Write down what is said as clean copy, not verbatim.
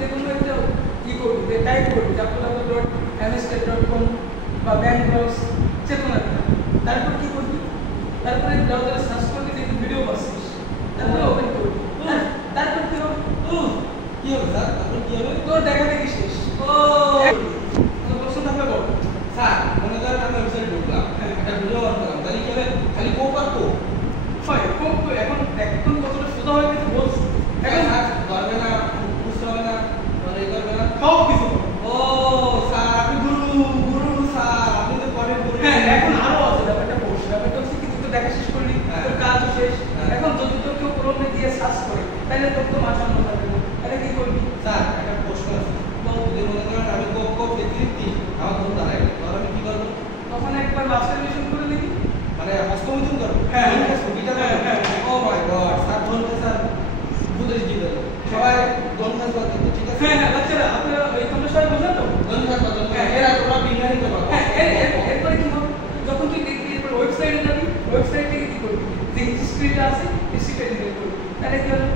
যে কোনো একটা কি করবি, যে টাইপ করবি www.mstek.com বা ব্যাংকস চেতনা, তারপর কি করবি, তারপরে ব্রাউজারে সার্চ করবি যে ভিডিও পাচ্ছিস, তারপরে ওপেন করবি, তারপর কি হবে, কি হবে স্যার? তারপর কি হবে? তোর দেখা দেখি শেষ। ও তো প্রশ্ন থাকলে বল। স্যার মনে করেন আমি ওয়েবসাইটে ঢুকলাম, একটা ভিডিও অন করলাম, তাহলে কি হবে? খালি কোপ আর কোপ হয় কোপ। এখন এখন কতটা সোজা হয়ে গেছে বলছি, এখন এখন হাত ধরবে না, বুঝতে হবে না, মানে এই করবে না। সব কিছু হবে। ও স্যার আপনি গুরু স্যার, আপনি তো পরে গুরু। হ্যাঁ এখন আরো আছে ব্যাপারটা, বলছি ব্যাপারটা হচ্ছে কি, তুই তো দেখা শেষ করলি, তোর কাজও শেষ, এখন যদি তোর কেউ ক্রমে দিয়ে সার্চ করে তাহলে তোর তো মাঝানো থাকবে না, তাহলে কি করবি? স্যার একটা প্রশ্ন আছে, যদি মনে করেন আমি কোপ কোপ লিখছি, আমার ধরুন দাঁড়ায়, তাহলে আমি কি করবো? তখন একবার মাস্টারবেশন করে দিবি। মানে হস্তমৈথুন করবো? হ্যাঁ। ছবিটা হ্যাঁ, হ্যাঁ, হ্যাঁ। ও মাই গড স্যার, বলতে স্যার বুঝেছি, ঠিক আছে সবাই ডোন্ট কাজ করতে, ঠিক আছে? হ্যাঁ হ্যাঁ বাচ্চারা আপনারা ওই তোমরা সবাই বোঝা তো? ডোন্ট কাজ করতে, হ্যাঁ। এরা তোমরা বিজ্ঞানী তো পারো। হ্যাঁ এরপরে কি হবে, যখন তুই দেখবি এরপর ওয়েবসাইটে যাবি, ওয়েবসাইট থেকে কি করবি, যে হিস্ট্রিটা আছে হিস্ট্রিটা ডিলিট করবি, তাহলে কি হবে,